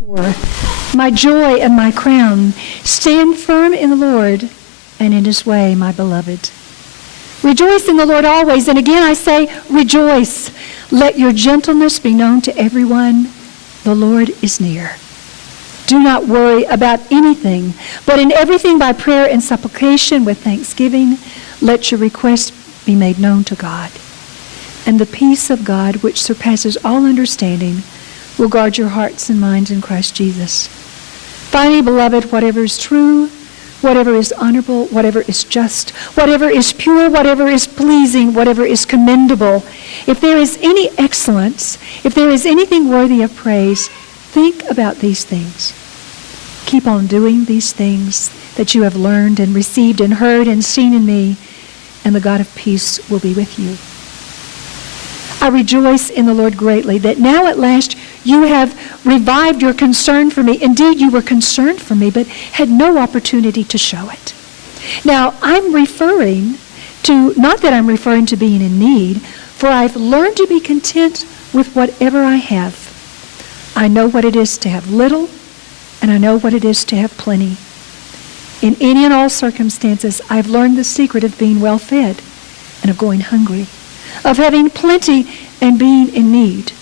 for, my joy and my crown. Stand firm in the Lord and in his way, my beloved. Rejoice in the Lord always. And again I say, rejoice. Let your gentleness be known to everyone. The Lord is near. Do not worry about anything, but in everything by prayer and supplication with thanksgiving, let your requests be made known to God. And the peace of God, which surpasses all understanding, will guard your hearts and minds in Christ Jesus. Finally, beloved, whatever is true, whatever is honorable, whatever is just, whatever is pure, whatever is pleasing, whatever is commendable, if there is any excellence, if there is anything worthy of praise, think about these things. Keep on doing these things that you have learned and received and heard and seen in me, and the God of peace will be with you. I rejoice in the Lord greatly that now at last you have revived your concern for me. Indeed, you were concerned for me, but had no opportunity to show it. Now, I'm referring to, not that I'm referring to being in need, for I've learned to be content with whatever I have. I know what it is to have little, and I know what it is to have plenty. In any and all circumstances, I've learned the secret of being well fed and of going hungry, of having plenty and being in need.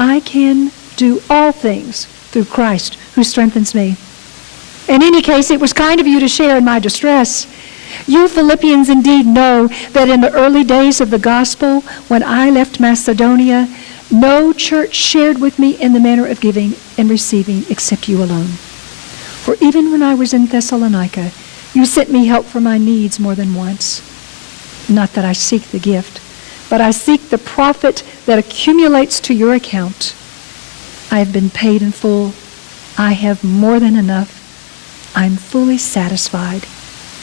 I can do all things through Christ who strengthens me. In any case, it was kind of you to share in my distress. You Philippians indeed know that in the early days of the gospel, when I left Macedonia, no church shared with me in the manner of giving and receiving except you alone. For even when I was in Thessalonica, you sent me help for my needs more than once. Not that I seek the gift, but I seek the profit that accumulates to your account. I have been paid in full. I have more than enough. I'm fully satisfied.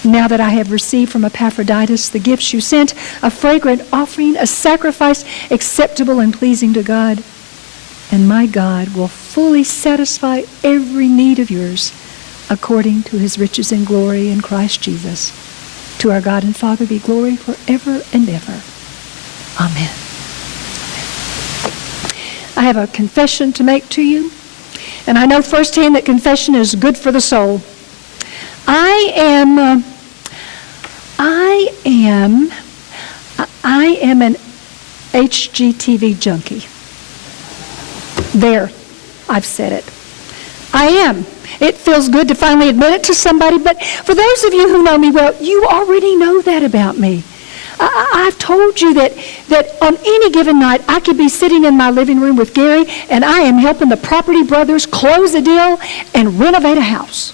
Now that I have received from Epaphroditus the gifts you sent, a fragrant offering, a sacrifice acceptable and pleasing to God. And my God will fully satisfy every need of yours according to his riches and glory in Christ Jesus. To our God and Father be glory forever and ever. Amen. I have a confession to make to you, and I know firsthand that confession is good for the soul. I am an HGTV junkie. There, I've said it. I am. It feels good to finally admit it to somebody, but for those of you who know me well, you already know that about me. I've told you that on any given night, I could be sitting in my living room with Gary, and I am helping the property brothers close a deal and renovate a house.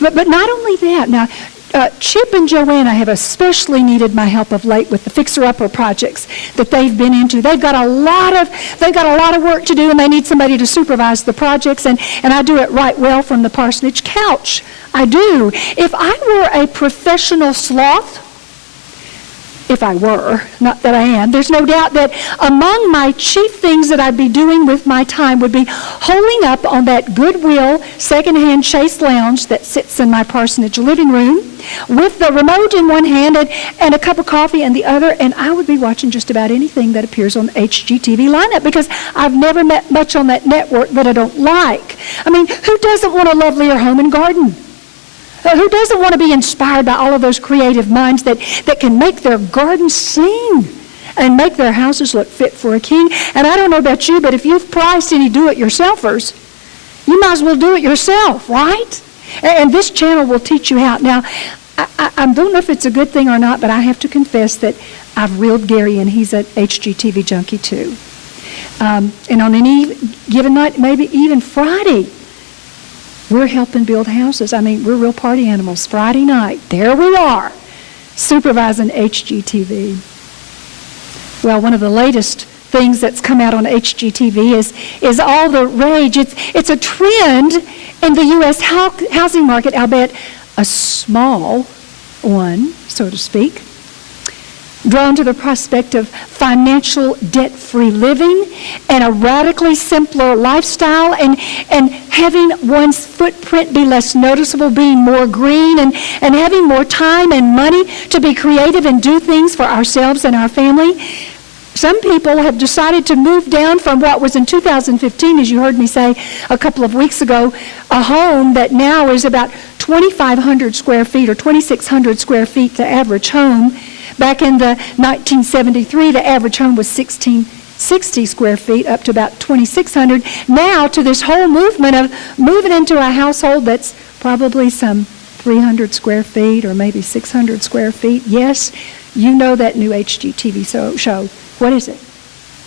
But not only that, now, Chip and Joanna have especially needed my help of late with the fixer-upper projects that they've been into. They've got a lot of work to do, and they need somebody to supervise the projects, and I do it right well from the parsonage couch. I do. If I were a professional sloth, if I were, not that I am, there's no doubt that among my chief things that I'd be doing with my time would be holding up on that Goodwill secondhand chaise lounge that sits in my parsonage living room with the remote in one hand and a cup of coffee in the other, and I would be watching just about anything that appears on the HGTV lineup because I've never met much on that network that I don't like. I mean, who doesn't want a lovelier home and garden? Who doesn't want to be inspired by all of those creative minds that can make their gardens sing and make their houses look fit for a king? And I don't know about you, but if you've priced any do-it-yourselfers, you might as well do it yourself, right? And this channel will teach you how. Now, I don't know if it's a good thing or not, but I have to confess that I've reeled Gary in. He's an HGTV junkie too. And on any given night, maybe even Friday, we're helping build houses. I mean, we're real party animals. Friday night, there we are, supervising HGTV. Well, one of the latest things that's come out on HGTV is all the rage. It's a trend in the U.S. housing market, albeit a small one, so to speak, drawn to the prospect of financial debt-free living and a radically simpler lifestyle and having one's footprint be less noticeable, being more green and having more time and money to be creative and do things for ourselves and our family. Some people have decided to move down from what was in 2015, as you heard me say a couple of weeks ago, a home that now is about 2,500 square feet or 2,600 square feet, the average home. Back in the 1973, the average home was 1,660 square feet, up to about 2,600. Now to this whole movement of moving into a household that's probably some 300 square feet or maybe 600 square feet. Yes, you know that new HGTV show. What is it?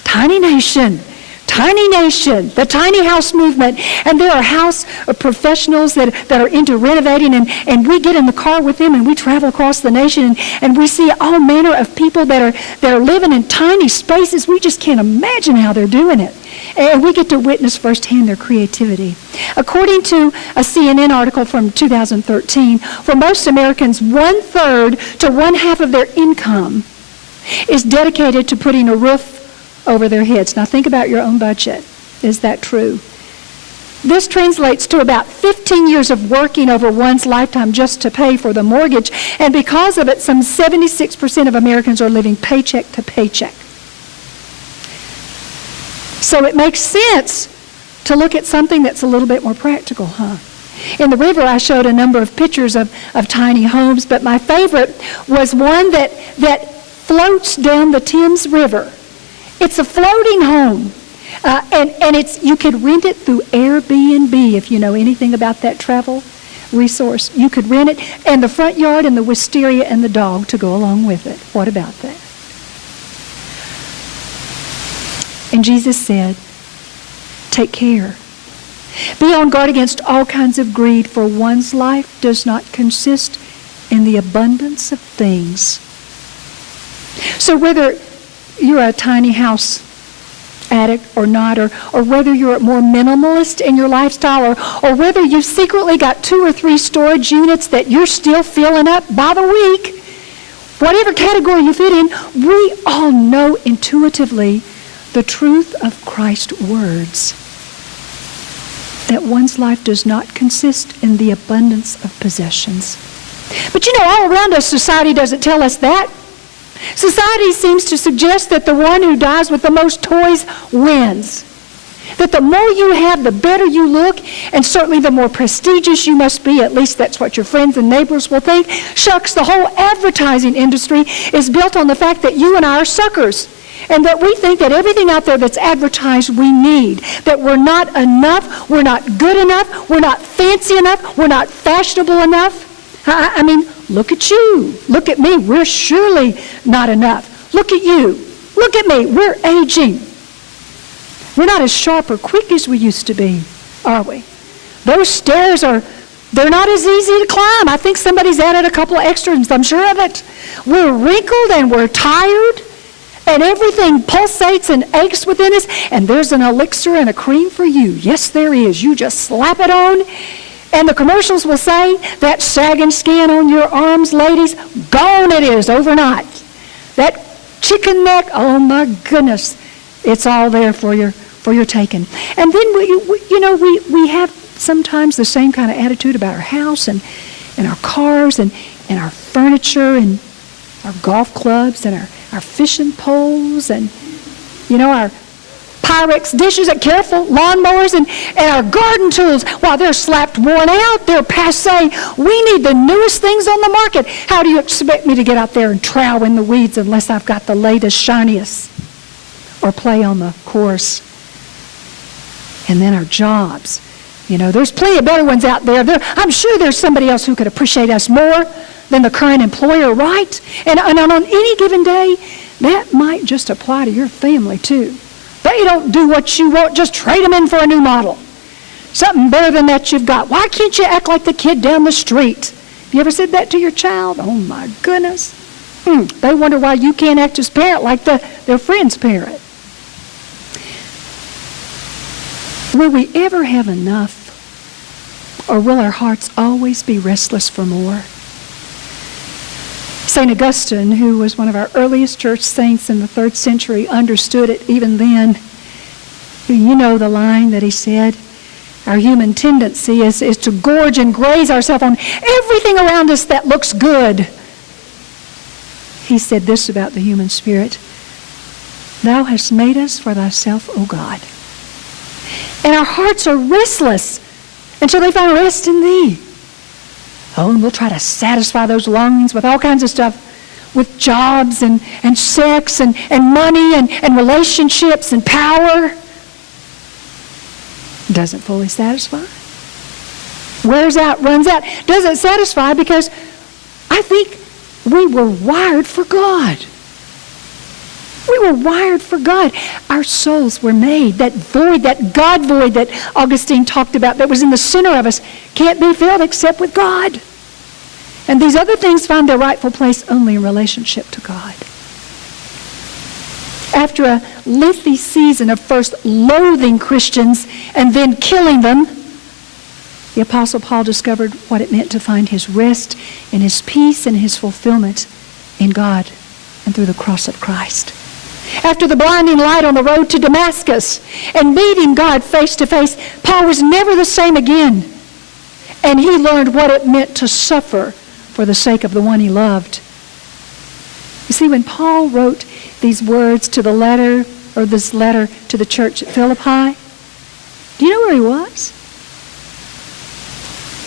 Tiny Nation. Tiny Nation, the tiny house movement. And there are house professionals that are into renovating, and we get in the car with them and we travel across the nation, and we see all manner of people that are living in tiny spaces. We just can't imagine how they're doing it. And we get to witness firsthand their creativity. According to a CNN article from 2013, for most Americans, 1/3 to 1/2 of their income is dedicated to putting a roof over their heads. Now think about your own budget. Is that true? This translates to about 15 years of working over one's lifetime just to pay for the mortgage. And because of it, some 76% of Americans are living paycheck to paycheck. So it makes sense to look at something that's a little bit more practical, huh? In the river, I showed a number of pictures of tiny homes, but my favorite was one that floats down the Thames River. It's a floating home, and you could rent it through Airbnb, if you know anything about that travel resource. You could rent it, and the front yard and the wisteria and the dog to go along with it. What about that? And Jesus said, take care. Be on guard against all kinds of greed, for one's life does not consist in the abundance of things. So whether you're a tiny house addict or not, or whether you're more minimalist in your lifestyle, or whether you've secretly got 2 or 3 storage units that you're still filling up by the week, whatever category you fit in, we all know intuitively the truth of Christ's words, that one's life does not consist in the abundance of possessions. But you know, all around us, society doesn't tell us that. Society seems to suggest that the one who dies with the most toys wins. That the more you have, the better you look, and certainly the more prestigious you must be. At least that's what your friends and neighbors will think. Shucks, the whole advertising industry is built on the fact that you and I are suckers, and that we think that everything out there that's advertised we need, that we're not enough, we're not good enough, we're not fancy enough, we're not fashionable enough. I mean, look at you. Look at me. We're surely not enough. Look at you. Look at me. We're aging. We're not as sharp or quick as we used to be, are we? Those stairs they're not as easy to climb. I think somebody's added a couple of extras, I'm sure of it. We're wrinkled and we're tired, and everything pulsates and aches within us, and there's an elixir and a cream for you. Yes, there is. You just slap it on, and the commercials will say, that sagging skin on your arms, ladies, gone it is overnight. That chicken neck, oh my goodness, it's all there for your taking. And then we have sometimes the same kind of attitude about our house and our cars and our furniture and our golf clubs and our fishing poles and our Pyrex dishes, and careful, lawnmowers, and our garden tools. While they're slapped, worn out, they're passé. We need the newest things on the market. How do you expect me to get out there and trowel in the weeds unless I've got the latest, shiniest, or play on the course? And then our jobs. There's plenty of better ones out there. I'm sure there's somebody else who could appreciate us more than the current employer, right? And on any given day, that might just apply to your family too. They don't do what you want. Just trade them in for a new model. Something better than that you've got. Why can't you act like the kid down the street? Have you ever said that to your child? Oh, my goodness. They wonder why you can't act as parent like their friend's parent. Will we ever have enough? Or will our hearts always be restless for more? St. Augustine, who was one of our earliest church saints in the 3rd century, understood it even then. You know the line that he said, our human tendency is to gorge and graze ourselves on everything around us that looks good. He said this about the human spirit. Thou hast made us for thyself, O God. And our hearts are restless until they find rest in thee. Oh, and we'll try to satisfy those longings with all kinds of stuff, with jobs and sex and money and relationships and power. Doesn't fully satisfy. Wears out, runs out. Doesn't satisfy because I think we were wired for God. We were wired for God. Our souls were made. That void, that God void that Augustine talked about that was in the center of us can't be filled except with God. And these other things find their rightful place only in relationship to God. After a lengthy season of first loathing Christians and then killing them, the Apostle Paul discovered what it meant to find his rest and his peace and his fulfillment in God and through the cross of Christ. After the blinding light on the road to Damascus and meeting God face to face, Paul was never the same again. And he learned what it meant to suffer for the sake of the one he loved. You see, when Paul wrote these words to the letter, or this letter to the church at Philippi, do you know where he was?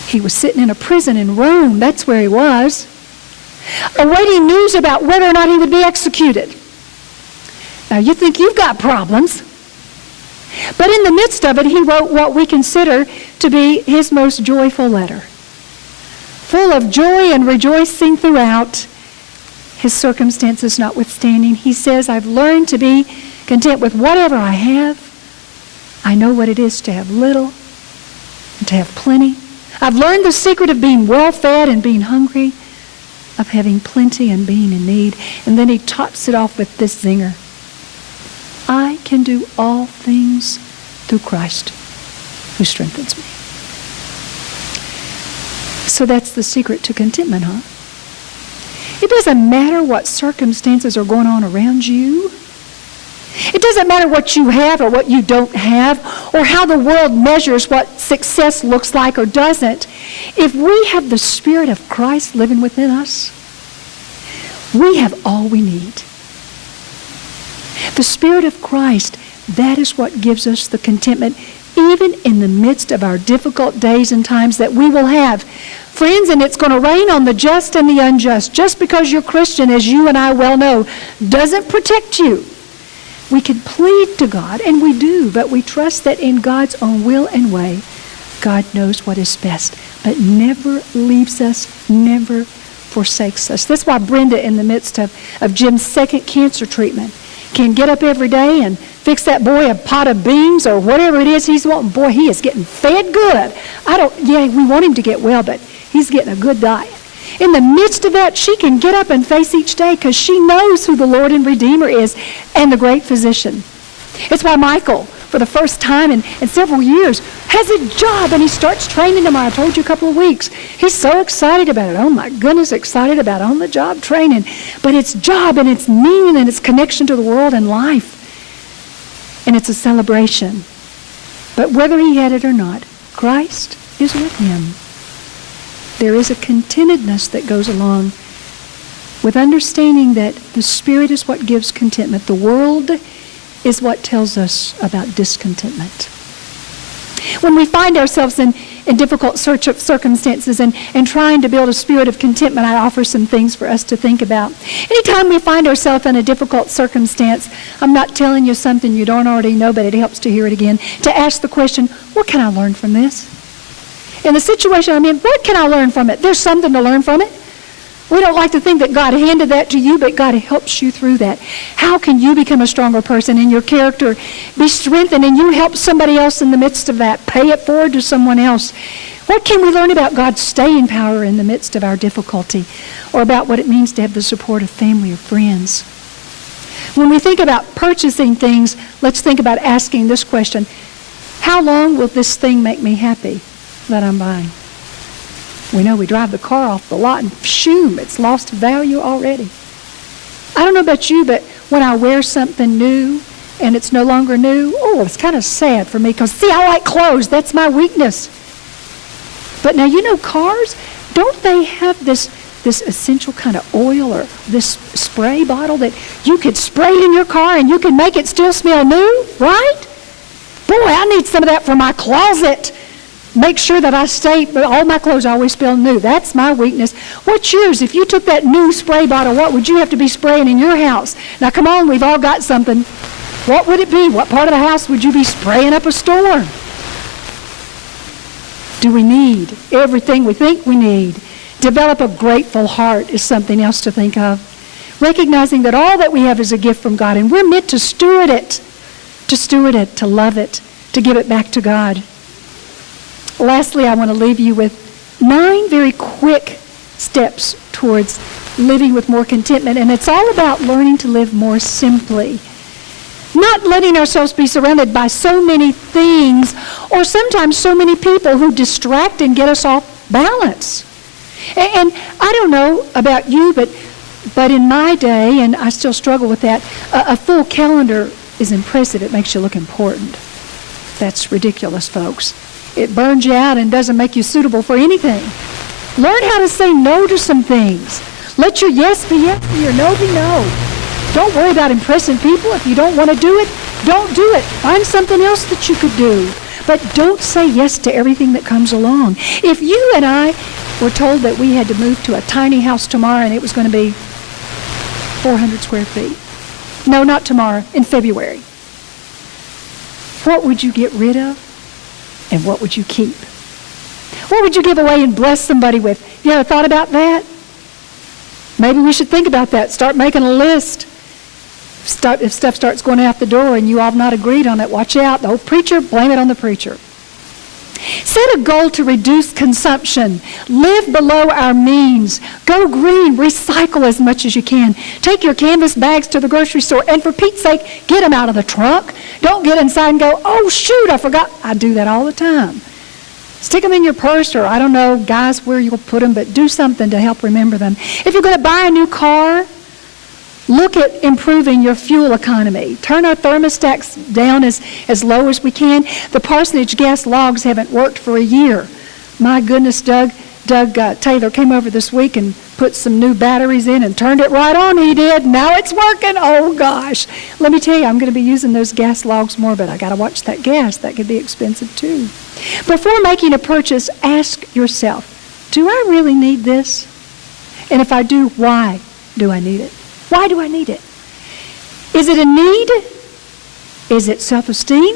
He was sitting in a prison in Rome. That's where he was, awaiting news about whether or not he would be executed. Now, you think you've got problems. But in the midst of it, he wrote what we consider to be his most joyful letter. Full of joy and rejoicing throughout, his circumstances notwithstanding. He says, I've learned to be content with whatever I have. I know what it is to have little and to have plenty. I've learned the secret of being well-fed and being hungry, of having plenty and being in need. And then he tops it off with this zinger. I can do all things through Christ who strengthens me. So that's the secret to contentment, huh? It doesn't matter what circumstances are going on around you. It doesn't matter what you have or what you don't have, or how the world measures what success looks like or doesn't. If we have the Spirit of Christ living within us, we have all we need. The Spirit of Christ, that is what gives us the contentment, even in the midst of our difficult days and times that we will have. Friends, and it's going to rain on the just and the unjust. Just because you're Christian, as you and I well know, doesn't protect you. We can plead to God, and we do, but we trust that in God's own will and way, God knows what is best, but never leaves us, never forsakes us. That's why Brenda, in the midst of Jim's second cancer treatment, can get up every day and fix that boy a pot of beans or whatever it is he's wanting. Boy, he is getting fed good. We want him to get well, but he's getting a good diet. In the midst of that, she can get up and face each day because she knows who the Lord and Redeemer is and the great physician. It's why Michael, for the first time in several years, has a job, and he starts training tomorrow. I told you a couple of weeks. He's so excited about it. Oh my goodness, excited about on-the-job training. But it's job and it's meaning and it's connection to the world and life. And it's a celebration. But whether he had it or not, Christ is with him. There is a contentedness that goes along with understanding that the Spirit is what gives contentment. The world is what tells us about discontentment. When we find ourselves in difficult circumstances and trying to build a spirit of contentment, I offer some things for us to think about. Anytime we find ourselves in a difficult circumstance, I'm not telling you something you don't already know, but it helps to hear it again, to ask the question, what can I learn from this? In the situation I'm in, what can I learn from it? There's something to learn from it. We don't like to think that God handed that to you, but God helps you through that. How can you become a stronger person in your character, be strengthened, and you help somebody else in the midst of that, pay it forward to someone else? What can we learn about God's staying power in the midst of our difficulty, or about what it means to have the support of family or friends? When we think about purchasing things, let's think about asking this question: how long will this thing make me happy that I'm buying? We know we drive the car off the lot and shoo, it's lost value already. I don't know about you, but when I wear something new and it's no longer new, it's kind of sad for me because, see, I like clothes. That's my weakness. But now, cars, don't they have this this essential kind of oil or this spray bottle that you could spray in your car and you can make it still smell new, right? Boy, I need some of that for my closet. Make sure that all my clothes always smell new. That's my weakness. What's yours? If you took that new spray bottle, what would you have to be spraying in your house? Now, come on, we've all got something. What would it be? What part of the house would you be spraying up a storm? Do we need everything we think we need? Develop a grateful heart is something else to think of. Recognizing that all that we have is a gift from God, and we're meant to steward it, to love it, to give it back to God. Lastly, I want to leave you with 9 very quick steps towards living with more contentment, and it's all about learning to live more simply. Not letting ourselves be surrounded by so many things or sometimes so many people who distract and get us off balance. And I don't know about you, but in my day, and I still struggle with that, a full calendar is impressive. It makes you look important. That's ridiculous, folks. It burns you out and doesn't make you suitable for anything. Learn how to say no to some things. Let your yes be yes and your no be no. Don't worry about impressing people. If you don't want to do it, don't do it. Find something else that you could do. But don't say yes to everything that comes along. If you and I were told that we had to move to a tiny house tomorrow and it was going to be 400 square feet. No, not tomorrow, in February. What would you get rid of and what would you keep? What would you give away and bless somebody with? You ever thought about that? Maybe we should think about that. Start making a list. If stuff starts going out the door and you all have not agreed on it, watch out. The old preacher, blame it on the preacher. Set a goal to reduce consumption. Live below our means. Go green. Recycle as much as you can. Take your canvas bags to the grocery store, and for Pete's sake, get them out of the trunk. Don't get inside and go, oh, shoot, I forgot. I do that all the time. Stick them in your purse, or I don't know, guys, where you'll put them, but do something to help remember them. If you're going to buy a new car, look at improving your fuel economy. Turn our thermostats down as low as we can. The parsonage gas logs haven't worked for a year. My goodness, Doug Taylor came over this week and put some new batteries in and turned it right on. He did. Now it's working. Oh, gosh. Let me tell you, I'm going to be using those gas logs more, but I got to watch that gas. That could be expensive, too. Before making a purchase, ask yourself, do I really need this? And if I do, why do I need it? Why do I need it? Is it a need? Is it self-esteem?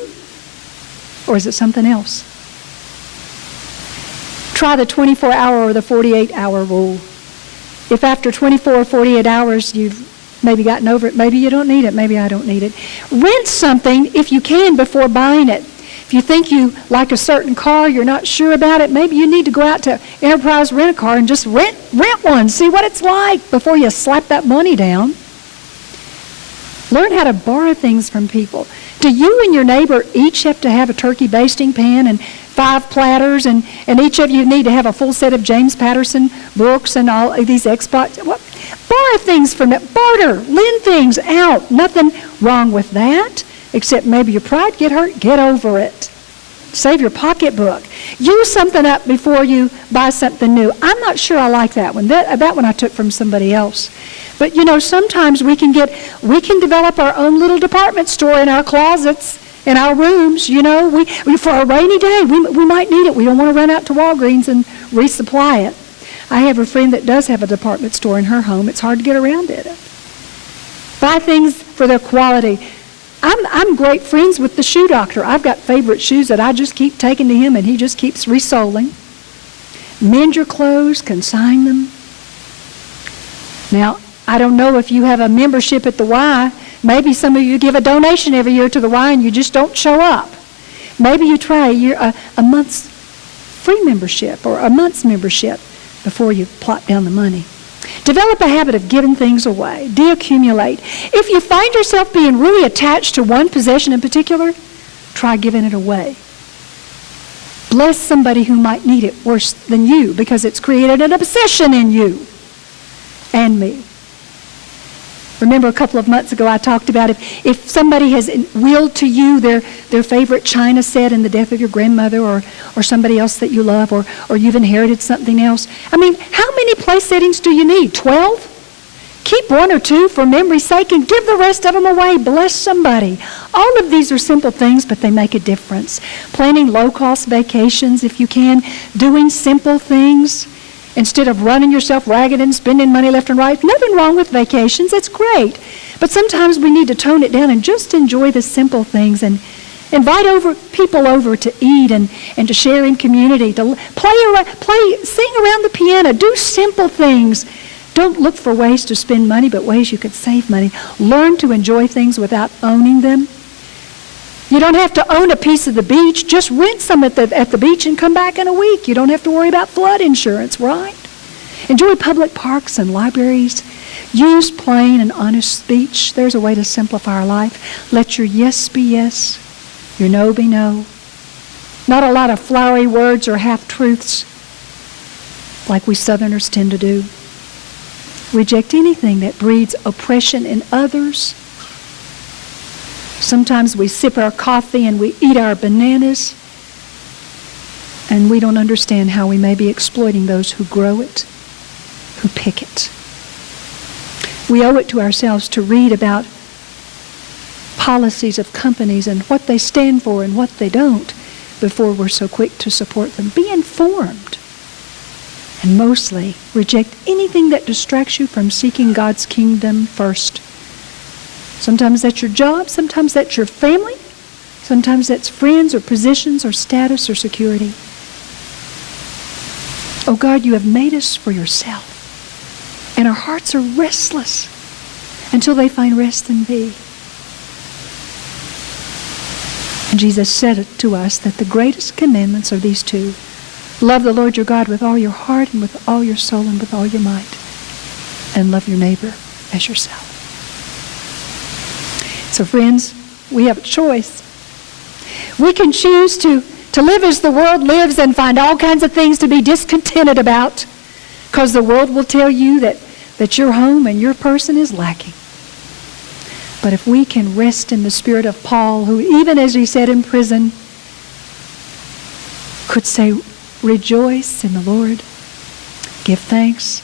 Or is it something else? Try the 24-hour or the 48-hour rule. If after 24 or 48 hours you've maybe gotten over it, maybe you don't need it, maybe I don't need it. Rent something if you can before buying it. If you think you like a certain car, you're not sure about it, maybe you need to go out to Enterprise Rent-A-Car and just rent one. See what it's like before you slap that money down. Learn how to borrow things from people. Do you and your neighbor each have to have a turkey basting pan and 5 platters, and each of you need to have a full set of James Patterson books and all of these Xbox? What? Borrow things from it. Barter. Lend things out. Nothing wrong with that, except maybe your pride get hurt. Get over it. Save your pocketbook. Use something up before you buy something new. I'm not sure I like that one. That one I took from somebody else. But you know, sometimes we can develop our own little department store in our closets, in our rooms. You know, we for a rainy day, we might need it. We don't want to run out to Walgreens and resupply it. I have a friend that does have a department store in her home. It's hard to get around it. Buy things for their quality. I'm great friends with the shoe doctor. I've got favorite shoes that I just keep taking to him, and he just keeps resoling. Mend your clothes, consign them. Now, I don't know if you have a membership at the Y. Maybe some of you give a donation every year to the Y and you just don't show up. Maybe you try a month's free membership or a month's membership before you plot down the money. Develop a habit of giving things away. Deaccumulate. If you find yourself being really attached to one possession in particular, try giving it away. Bless somebody who might need it worse than you because it's created an obsession in you and me. Remember a couple of months ago I talked about if somebody has willed to you their favorite china set in the death of your grandmother or somebody else that you love or you've inherited something else. I mean, how many place settings do you need? 12? Keep 1 or 2 for memory's sake and give the rest of them away. Bless somebody. All of these are simple things, but they make a difference. Planning low-cost vacations if you can. Doing simple things. Instead of running yourself ragged and spending money left and right. Nothing wrong with vacations. It's great. But sometimes we need to tone it down and just enjoy the simple things and invite people over to eat and to share in community, to sing around the piano, do simple things. Don't look for ways to spend money, but ways you could save money. Learn to enjoy things without owning them. You don't have to own a piece of the beach. Just rent some at the beach and come back in a week. You don't have to worry about flood insurance, right? Enjoy public parks and libraries. Use plain and honest speech. There's a way to simplify our life. Let your yes be yes, your no be no. Not a lot of flowery words or half-truths like we Southerners tend to do. Reject anything that breeds oppression in others. Sometimes we sip our coffee and we eat our bananas, and we don't understand how we may be exploiting those who grow it, who pick it. We owe it to ourselves to read about policies of companies and what they stand for and what they don't before we're so quick to support them. Be informed. And mostly, reject anything that distracts you from seeking God's kingdom first. Sometimes that's your job, sometimes that's your family, sometimes that's friends or positions or status or security. Oh God, you have made us for yourself, and our hearts are restless until they find rest in thee. And Jesus said to us that the greatest commandments are these 2. Love the Lord your God with all your heart and with all your soul and with all your might, and love your neighbor as yourself. So friends, we have a choice. We can choose to live as the world lives and find all kinds of things to be discontented about, because the world will tell you that your home and your person is lacking. But if we can rest in the spirit of Paul, who even as he said in prison, could say, rejoice in the Lord, give thanks,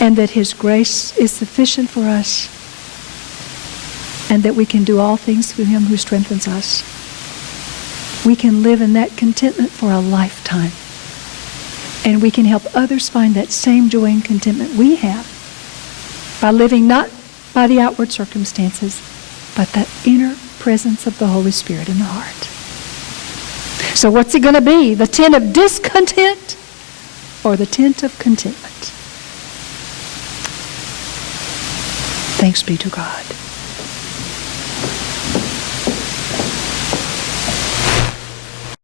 and that his grace is sufficient for us, and that we can do all things through him who strengthens us. We can live in that contentment for a lifetime. And we can help others find that same joy and contentment we have by living not by the outward circumstances, but that inner presence of the Holy Spirit in the heart. So what's it going to be? The tent of discontent or the tent of contentment? Thanks be to God.